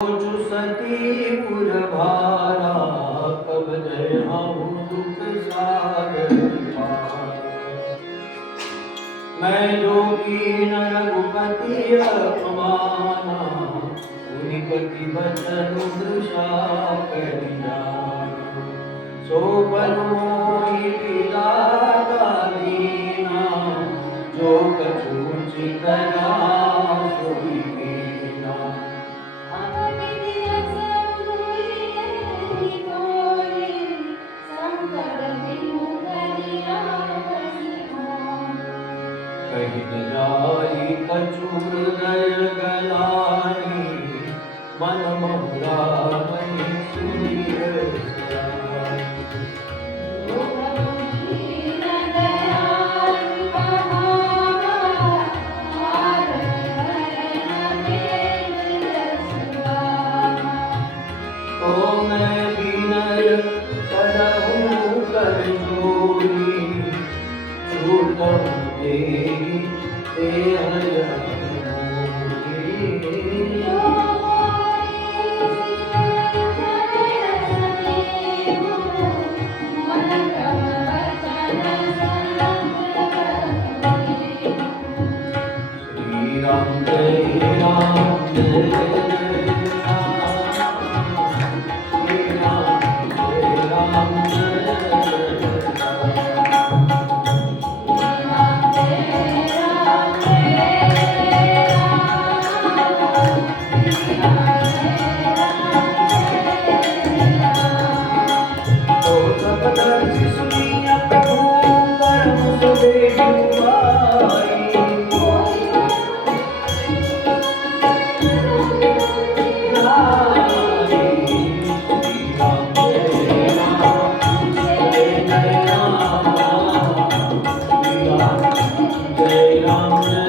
जो सती भारा कब जयाऊं दुख सागर पार। मैं जो कीन रघुपति अपमाना उनिपति बचन दृशा कर जाना। सो बन मोहि विधाता दीना जो कछु उचित सोई कीना। कहीं न जाई कछु हृदय गलानी मन महुरा मही सुनिए सराय। तो मैं विनय करहूँ कर जोरी छूटहूँ तेरी तेह श्री राम जय राम जय जय राम। श्री राम जय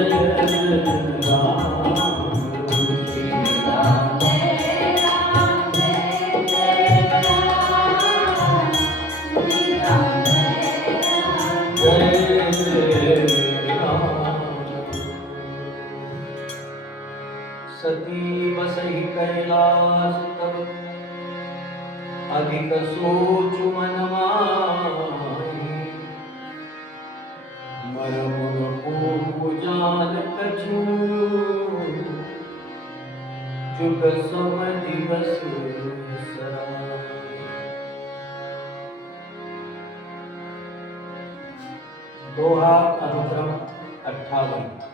राम जय सती बसहि कैलास तब अधिक सोचु मन माहि। मरमुर को जान कछु जुग सम दिवस सराय। दोहा अनुक्रम 58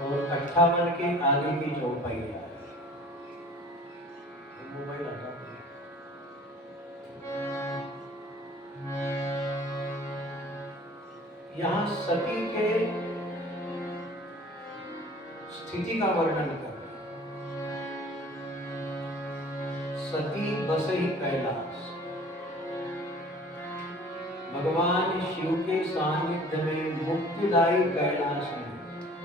और 58 के आगे की चौपाइयां। मोबाइल हटा दो। यहाँ सती के स्थिति का वर्णन कर रहे हैं। सती बसहि कैलास, भगवान शिव के सानिध्य में मुक्तिदायी कैलाश में।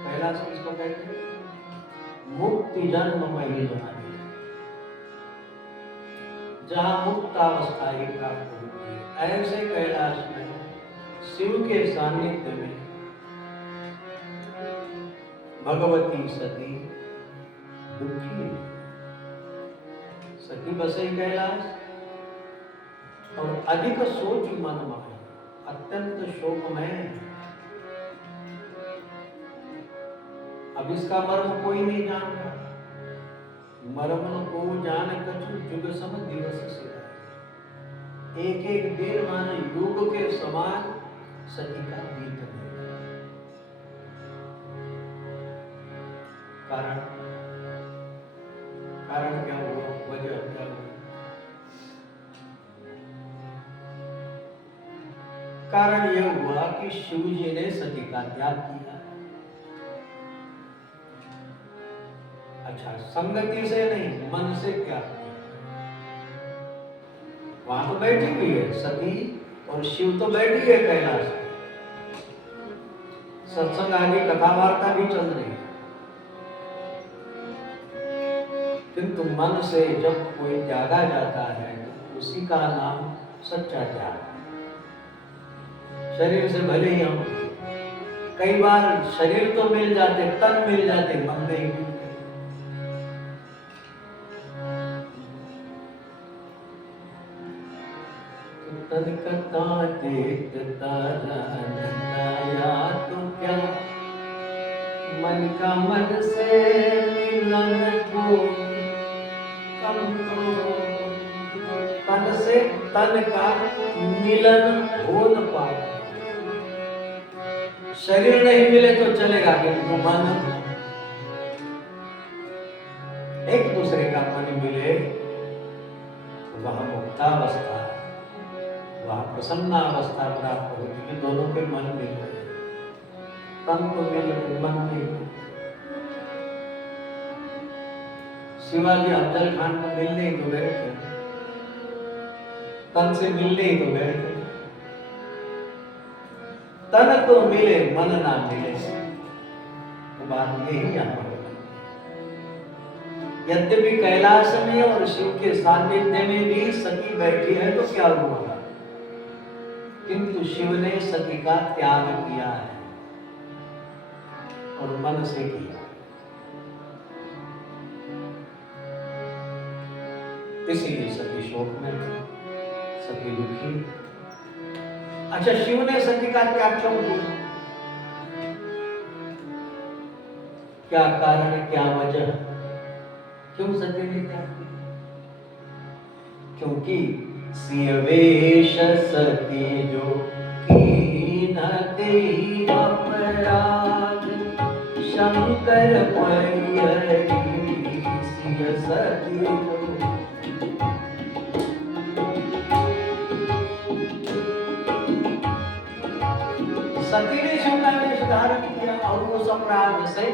कैलाश किसको कहते हैं? मुक्ति जन्ममयी जहानी, जहां मुक्त अवस्था ही प्राप्त होती है। ऐसे कैलाश में शिव के सानिध्य में भगवती सती दुखी। सती बसे कैलाश और अधिक सोच मन माही, अत्यंत शोकमय। अब इसका मर्म कोई नहीं जान रहा। मर्म को जान कछु जुग सम दिवस सिराय। एक एक दिन माने युग के समान सती का बीत गया। कारण क्या हुआ? वजह क्या हुआ? कारण यह हुआ कि शिव जी ने सती का त्याग किया। अच्छा, संगति से नहीं, मन से क्या किया? वहां तो बैठी हुई है सती और शिव तो बैठी है कैलाश में। सत्संग आदि कथा वार्ता भी चल रही है, किंतु मन से जब कोई त्यागा जाता है तो उसी का नाम सच्चा त्याग है। शरीर से भले ही हम कई बार शरीर तो मिल जाते, तन मिल जाते, मन नहीं मिलते। तन कथा देत तारा नंदाया तो क्या, मन का मन से मिलन को कम तो, तन से तन का मिलन हो न पाए। शरीर नहीं मिले तो चलेगा, किंतु मन, एक दूसरे का मन मिले, वह मुक्तावस्था, वह प्रसन्नावस्था प्राप्त होगी कि दोनों के मन मिल रहे, तन तो मिल रहे, मन नहीं मिल। शिवाजी अफजल खान को मिलने ही तो गए थे, तन से मिलने ही तो गए थे। तन तो मिले, मन ना मिले, तो बात यही यहाँ पर। यद्यपि कैलाश में और शिव के सानिध्य में भी सती बैठी है तो क्या हुआ, किंतु शिव ने सती का त्याग किया है और मन से किया, इसीलिए सती शोक में, सती दुखी। अच्छा, शिव ने सती का त्याग क्यों किया, क्या कारण, क्या वजह, क्यों सती ने त्याग किया? क्योंकि सियवेश सती जो कीनते अपराध, शंकर परिहरी सिय सती जो। सती ने शिव का वेश धारण किया और उस अपराध से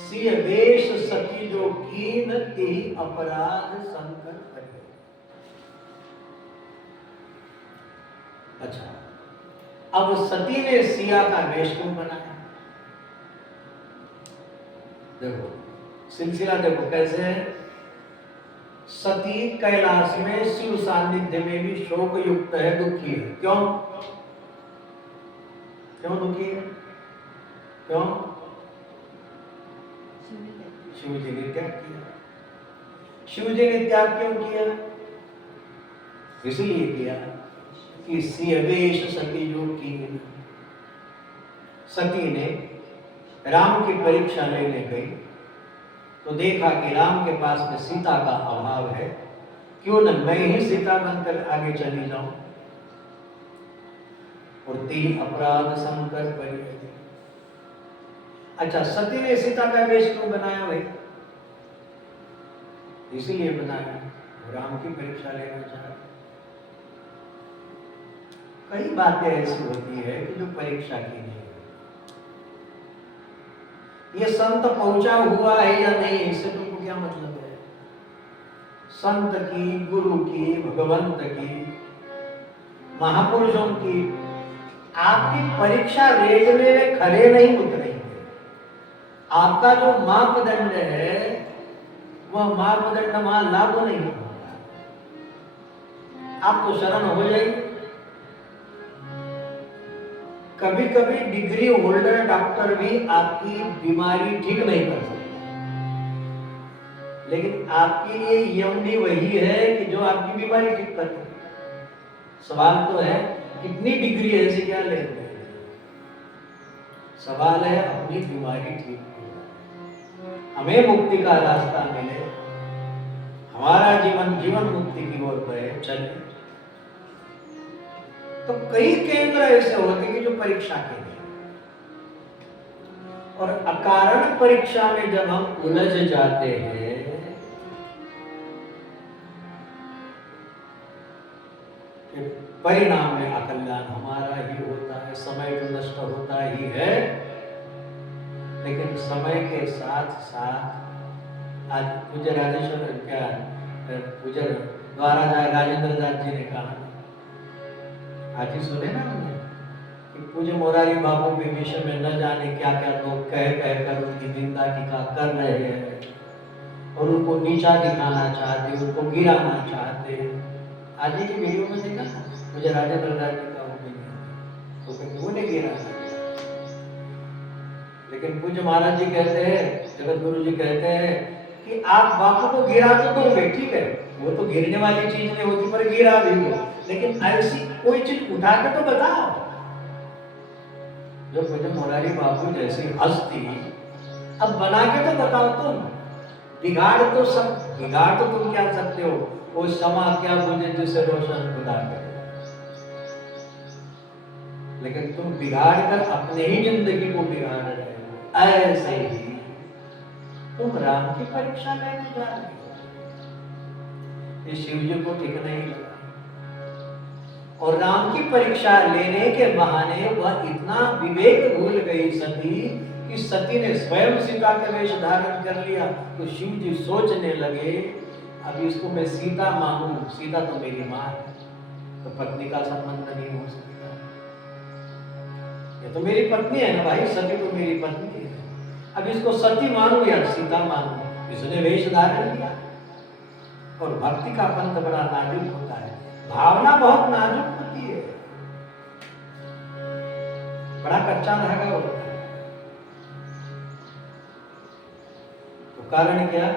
सिय वेश सती जो कीनते अपराध शंकर परिहरी। अच्छा, अब सती ने सिया का वेश क्यों बनाया? देखो सिलसिला, देखो कैसे है। सती कैलाश में शिव सानिध्य में भी शोक युक्त है, दुखी है। क्यों क्यों दुखी है? क्यों? शिव जी ने त्याग किया। शिव जी ने त्याग क्यों किया? इसलिए किया कि सियवेश सती जो कीन, सती ने राम की परीक्षा लेने गई तो देखा कि राम के पास में सीता का अभाव है, क्यों न मैं ही सीता बनकर आगे चली जाऊं, और तीन अपराध शंकर परिहरी। अच्छा, सती ने सीता का वेश क्यों बनाया भाई? इसलिए बनाया राम की परीक्षा लेना चाहा। कई बातें ऐसी होती है कि जो परीक्षा की नहीं, ये संत पहुंचा हुआ है या नहीं, इससे तुमको क्या मतलब है? संत की, गुरु की, भगवंत की, महापुरुषों की आपकी परीक्षा रेजमे में खड़े नहीं उतरेंगे। आपका जो मापदंड है वह मापदंड वहां लागू नहीं होगा। आप तो शरण हो जाइए। कभी कभी डिग्री होल्डर डॉक्टर भी आपकी बीमारी ठीक नहीं कर सकते, लेकिन आपके लिए यमडी वही है कि जो आपकी बीमारी ठीक कर दे। सवाल तो है कितनी डिग्री है, ऐसे क्या लेंगे? सवाल है अपनी बीमारी ठीक हो, हमें मुक्ति का रास्ता मिले, हमारा जीवन मुक्ति की ओर बढ़े, चले। तो कई केंद्र ऐसे होते हैं जो परीक्षा के लिए, और अकारण परीक्षा में जब हम उलझ जाते हैं परिणाम में अकल्याण हमारा ही होता है, समय तो नष्ट होता ही है। लेकिन समय के साथ साथ आज पूज्य राजेश्वर क्या पूज्य द्वारा जाए राजेंद्र दास जी ने कहा, आज ही सुने ना हमने कि पूज्य मोरारी बाबू के विषय में न जाने क्या क्या लोग कह कर उनकी निंदा टीका कर रहे हैं और उनको नीचा दिखाना चाहते, उनको गिराना चाहते। आज ही की वीडियो में देखा मुझे राजेंद्र दास जी का ओपिनियन, तो कहीं वो नहीं गिरा। लेकिन पूज्य महाराज जी कहते हैं, जगत गुरु जी कहते हैं कि आप बापू को गिरा तो दोगे, ठीक है, वो तो गिरने वाली चीज नहीं होती, पर गिरा भी दो, लेकिन ऐसी कोई चीज उठा के तो बताओ। जो पूज्य मुरारी बापू जैसी हस्ती, अब बना के तो बताओ तुम। बिगाड़ तो तुम क्या सकते हो, वो समा क्या बुझे जिसे रोशन खुदा करे, लेकिन तुम बिगाड़ कर अपने ही जिंदगी को बिगाड़ रहे हो। ऐसे ही तुम राम की परीक्षा लेने जा रहे हो। ये शिव जी को ठीक नहीं लगा, और राम की परीक्षा लेने के बहाने वह इतना विवेक भूल गई सती कि सती ने स्वयं सीता का वेश धारण कर लिया। तो शिव जी सोचने लगे, अब इसको मैं सीता मानूं, सीता तो मेरी मां है, तो पत्नी का संबंध नहीं हो सकता। ये तो मेरी पत्नी है ना भाई, सती तो मेरी पत्नी है। अब इसको सती मानूं या सीता मानूं। इसने वेश धारण किया। और भक्ति का पंथ बड़ा नाजुक होता है, भावना बहुत नाजुक होती है, बड़ा कच्चा धागा होता है। तो कारण क्या,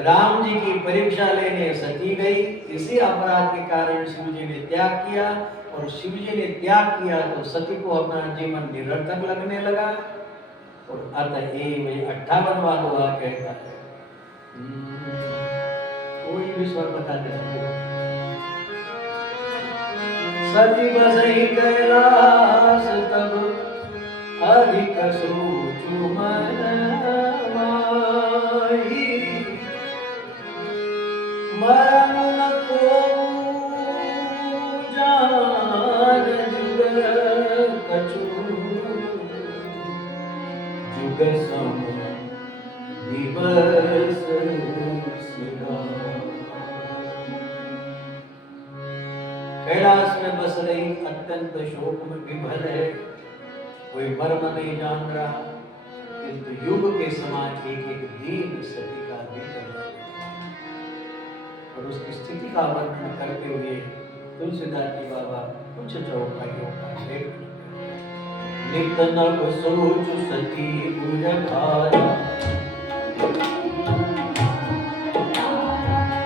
राम जी की परीक्षा लेने सती गई, इसी अपराध के कारण शिव जी ने त्याग किया, और शिव जी ने त्याग किया तो सती को अपना जीवन निरर्थक लगने लगा। और अतएव 58वां दोहा कहता है, कोई भी स्वर बता दे, सती बसई कैलाश तब अधिक सोचु मन माही, मरम न को जान जुग कछु, जुग सम दिवस सिरा। कैलाश में बस रही अत्यंत शोक में विभल है, कोई मर्म नहीं जान रहा, किंतु युग के समान एक एक दीन सती का बीत रहा। और उसकी स्थिति का वर्णन करते हुए तुलसीदास जी बाबा कुछ चौपाइयों का लेख, नित नभ सोच सती बुझाया,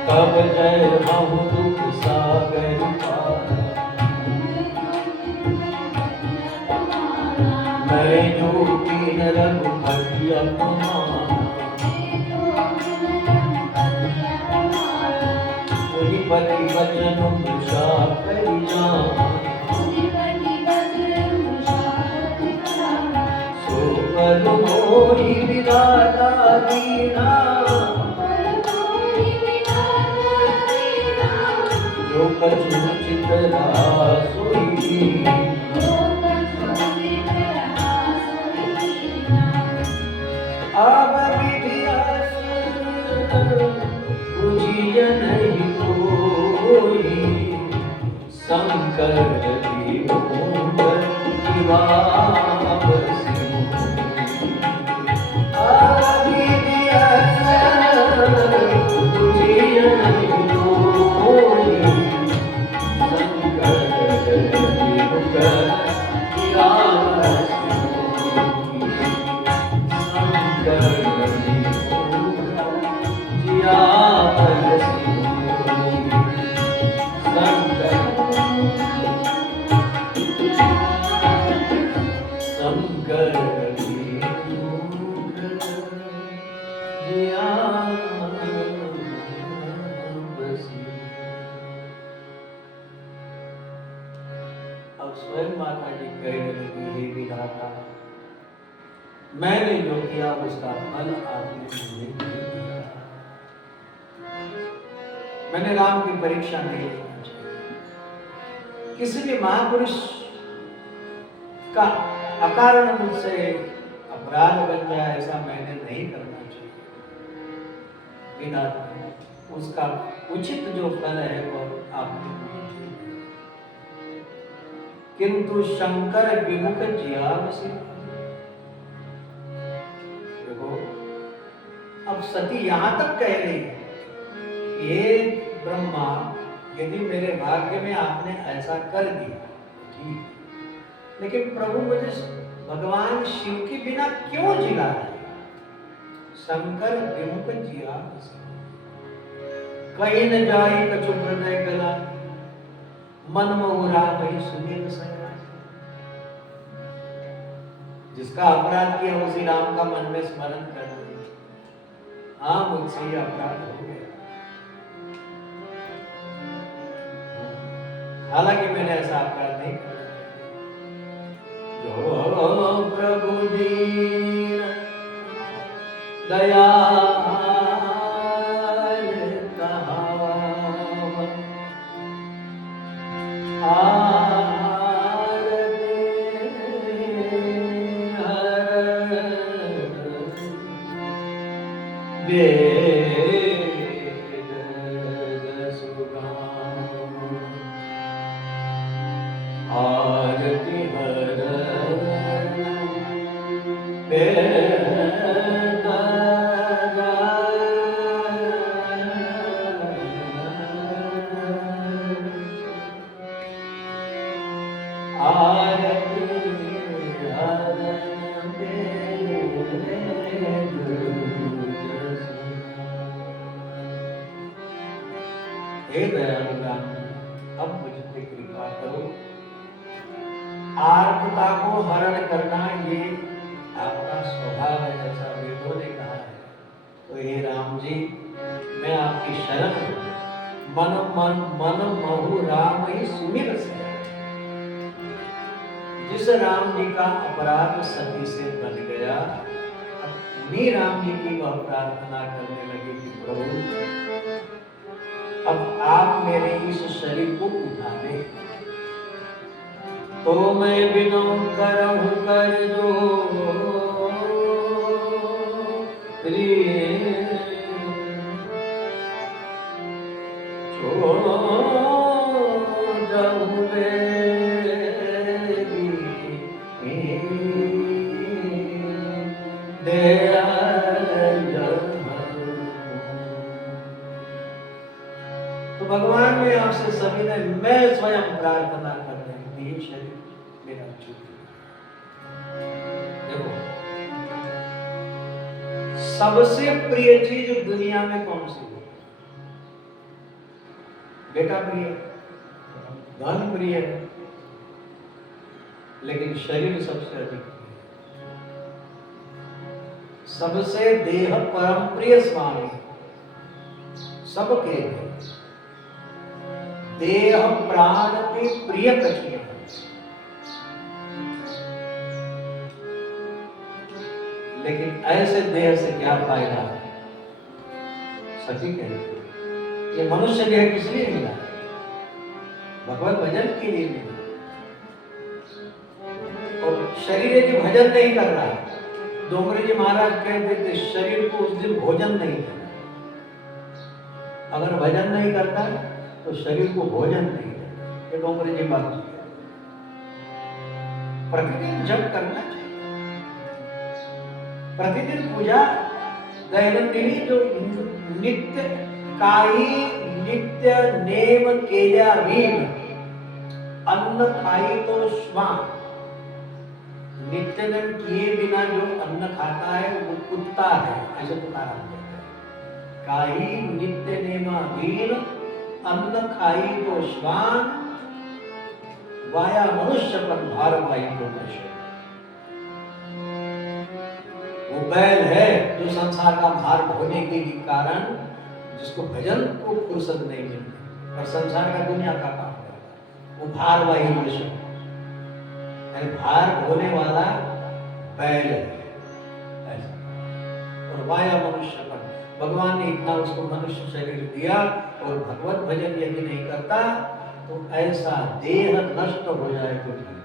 कब जय हम दुख सागर पार, मैं जो तीन रघुपति अपमान, पति वचन मुषा परिजान, सो पद मोहि विधाता दीना, जो कछु चित रहा सोई दीना। अब विधि बुझिय नहीं कोई, शंकर स्वयं माता जी कहने लगी, हे विधाता, मैंने जो किया उसका फल आपने मुझे नहीं दिया। मैंने राम की परीक्षा नहीं लेना चाहिए। किसी भी महापुरुष का अकारण मुझसे अपराध बन जाए, ऐसा मैंने नहीं करना चाहिए। विधाता, उसका उचित जो फल है वह आपने मुझे दिया। किंतु शंकर विमुख जियाव से, देखो अब सती यहां तक कह रही है, ये ब्रह्मा, यदि मेरे भाग्य में आपने ऐसा कर दिया ठीक, लेकिन प्रभु मुझे भगवान शिव के बिना क्यों जिला है? शंकर विमुख जिया कहीं न जाए कछु हृदय गला, मन मोहरा वही सुनील सया। जिसका अपराध किया उसी राम का मन में स्मरण कर दिया, हाँ मुझसे ही अपराध हो गया। हालांकि मैंने ऐसा अपराध नहीं किया। जो प्रभु दीन दयाल हे दयालु राम, अब मुझ पे कृपा करो। आर्तता को हरण करना ये आपका स्वभाव है, जैसा वेदों ने कहा है। तो हे राम जी, मैं आपकी शरण हूं। मन महु राम ही सुमिर से। जिस राम जी का अपराध सती से बन गया, उन्हीं राम जी की वह प्रार्थना करने लगे कि प्रभु अब आप मेरे इस शरीर को उठा ले, तो मैं बिनो करहूं कर जो भगवान ने आपसे सभी ने मैं स्वयं प्रार्थना कर रहे हैं कि ये शरीर मेरा छूट। देखो, सबसे प्रिय चीज दुनिया में कौन सी है? बेटा प्रिय, धन प्रिय है, लेकिन शरीर सबसे अधिक प्रिय। सबसे देह परम प्रिय स्वामी सबके देह प्राण के प्रिय कछुआ। लेकिन ऐसे देह से क्या फायदा है? सती कहते ये मनुष्य देह किस लिए मिला? भगवत भजन के लिए मिला। और शरीर यदि भजन नहीं कर रहा, डोंगरी जी महाराज कहते थे शरीर को उस दिन भोजन नहीं करना। अगर भजन नहीं करता तो शरीर को भोजन नहीं है। ये डोंगरी जी बात है। प्रतिदिन जप करना चाहिए, प्रतिदिन पूजा, दैनंदिनी जो नित्य काही नित्य नेम केल्या वीण, अन्न खाई तो श्वान। नित्य नेम किए बिना जो अन्न खाता है वो कुत्ता है, ऐसे तुकाराम कहते हैं। काही नित्य नेम वीण, अन्न खाई तो श्वान, वाया मनुष्य पर भार भाई तो पशु। वो बैल है जो संसार का भार ढोने के कारण जिसको भजन को फुर्सत नहीं मिलती और संसार का दुनिया का काम करता है, वो भार वाही मनुष्य, भार ढोने वाला बैल है ऐसा। और वाया मनुष्य पर भगवान ने इतना उसको मनुष्य शरीर दिया और भगवत भजन यदि नहीं करता तो ऐसा देह नष्ट हो जाए तो ठीक।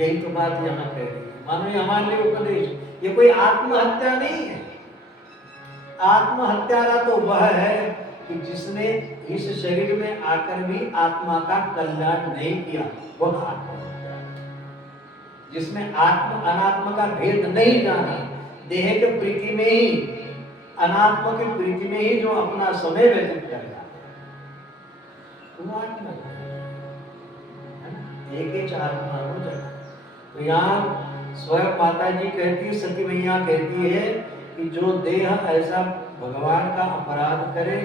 यही तो बात यहाँ कह रही है। मानो ये हमारे लिए उपदेश, ये कोई आत्महत्या नहीं है। आत्महत्यारा तो वह है कि जिसने इस शरीर में आकर भी आत्मा का कल्याण नहीं किया, वह आत्महत्या। जिसने आत्म अनात्म का भेद नहीं जाना, देह के प्रीति में ही, अनात्मा की प्रीति में ही जो अपना समय व्यतीत कर रहा है, वो आत्महत्या। एक ही आत्मा हो जाए। तो यहाँ स्वयं माता जी कहती, सती मैया कहती है कि जो देह ऐसा भगवान का अपराध करे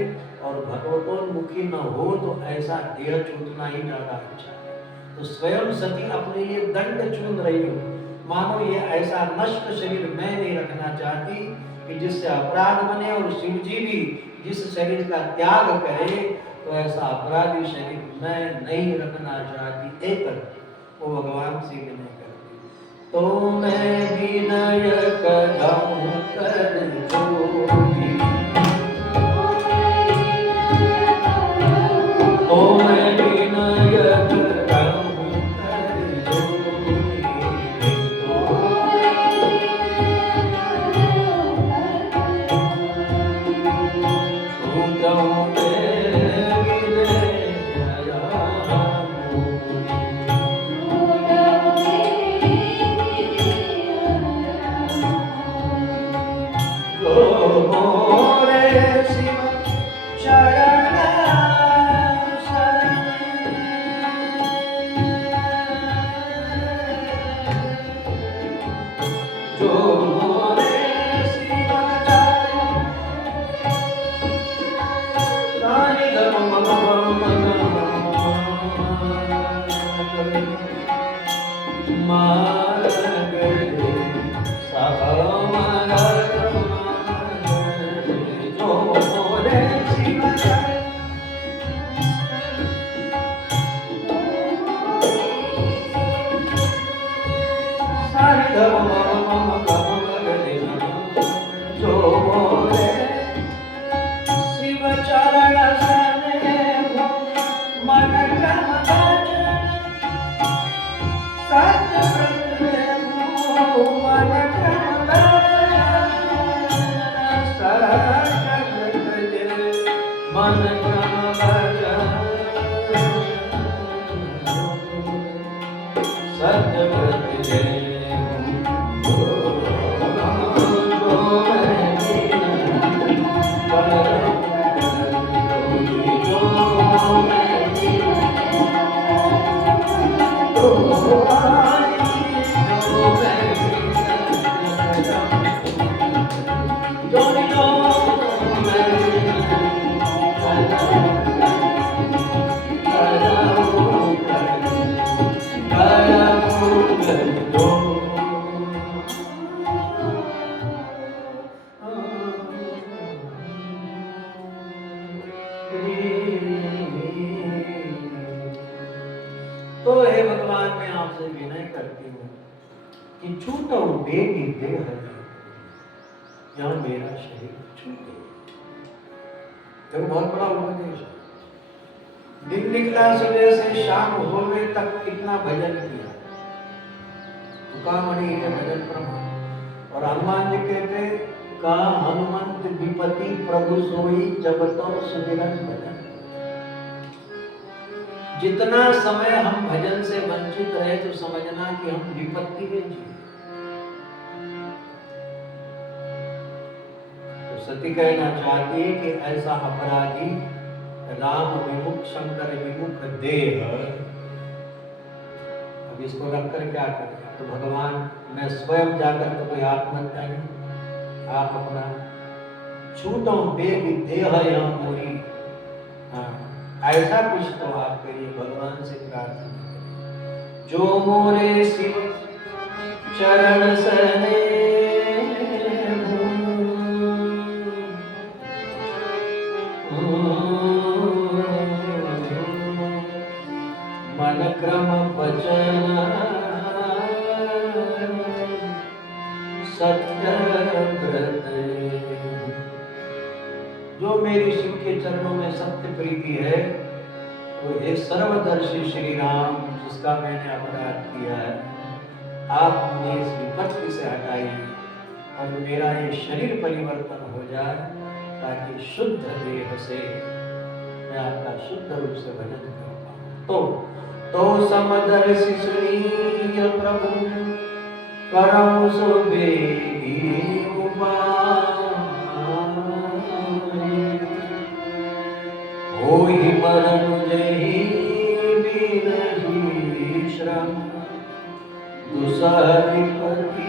और भगवतोन्मुखी न हो तो ऐसा देह छूटना ही ज्यादा अच्छा है। तो स्वयं सती अपने लिए दंड चुन रही हो, मानो ये ऐसा नष्ट शरीर मैं नहीं रखना चाहती कि जिससे अपराध बने, और शिव जी भी जिस शरीर का त्याग करे तो ऐसा अपराधी शरीर मैं नहीं रखना चाहती। एक वो भगवान से विनय करती, तो मैं विनय करऊं कर जोगी, तो मैं विनय करऊं कर जोगी, छूटऊं तो हे भगवान, मैं आपसे विनय करती हूँ कि छूटो बेगी देह, यहाँ मेरा शरीर छूटे। देखो बहुत बड़ा उपदेश है। दिन निकला सुबह से शाम होवे तक कितना भजन किया, तुकामणि के भजन प्रमाण। और हनुमान जी कहते का हनुमंत विपति प्रभु सोई जब तो सुमिरन भजन। जितना समय हम भजन से वंचित रहे तो समझना कि हम विपत्ति में जी। तो सती कहना चाहती है कि ऐसा अपराधी राम विमुख शंकर विमुख देह, अब इसको रखकर क्या करें? तो भगवान मैं स्वयं जाकर तो कोई आत्महत्या नहीं, आप अपना छूटो बेग देह यहाँ मोरी, हाँ ऐसा कुछ तो आप करिए, भगवान से प्रार्थना करिए। जो मोरे शिव चरण सने मन क्रम वचन सत्य व्रत, जो मेरी शिव के चरणों में सत्य प्रीति है, तो हे सर्वदर्शी श्री राम, जिसका मैंने अपराध किया है, आप मुझे इस विपत्ति से हटाइए और मेरा ये शरीर परिवर्तन हो जाए, ताकि शुद्ध देह से मैं आपका शुद्ध रूप से भजन कर पाऊं। तो समदर्शी सुनीय प्रभु करऊं सो बेगी उपाय, होई मरण जहि बिनहि श्रम दुसह विपत्ति।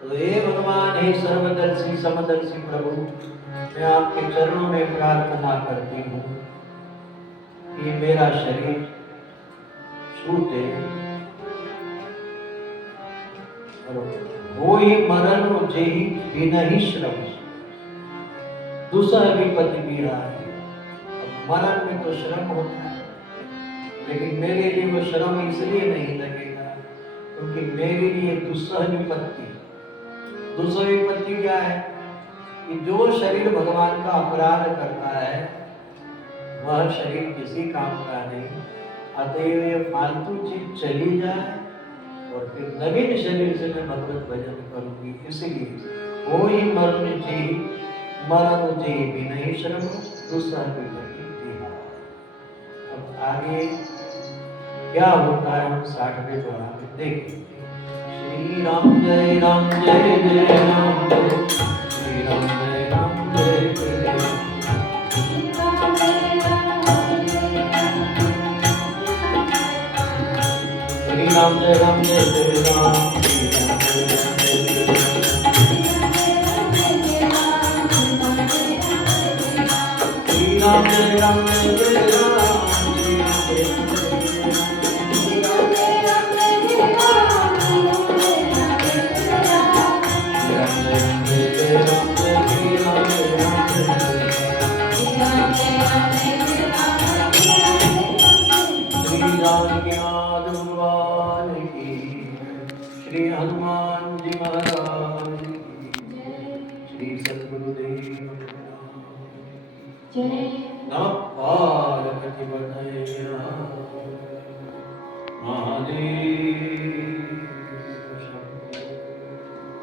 तो हे भगवान, हे सर्वदर्शी समदर्शी प्रभु, मैं आपके चरणों में प्रार्थना करती हूँ कि मेरा शरीर छूटे वो ही मरण जेहि बिनहि श्रम दूसरा विपत्ति भी रहा है। मरण में तो श्रम होता है, लेकिन मेरे लिए वो श्रम इसलिए नहीं लगेगा क्योंकि मेरे लिए दूसरा विपत्ति क्या है कि जो शरीर भगवान का अपराध करता है वह शरीर किसी काम का नहीं। अतएव ये फालतू चीज चली जाए और फिर नवीन शरीर से मैं भगवत भजन करूंगी। इसलिए वो ही मरण जी भी नहीं श्रम दूसरा विपत्ति। अब आगे क्या होता है हम 60वें दोहा में देखेंगे। श्री राम जय राम जय जय राम, श्री राम जय राम जय जय राम, श्री राम जय राम जय जय राम, श्री राम जय राम जय जय राम। श्री हनुमान जी महाराज की श्री सद्गुरुदेव नमः पार्वती पतये महादेव।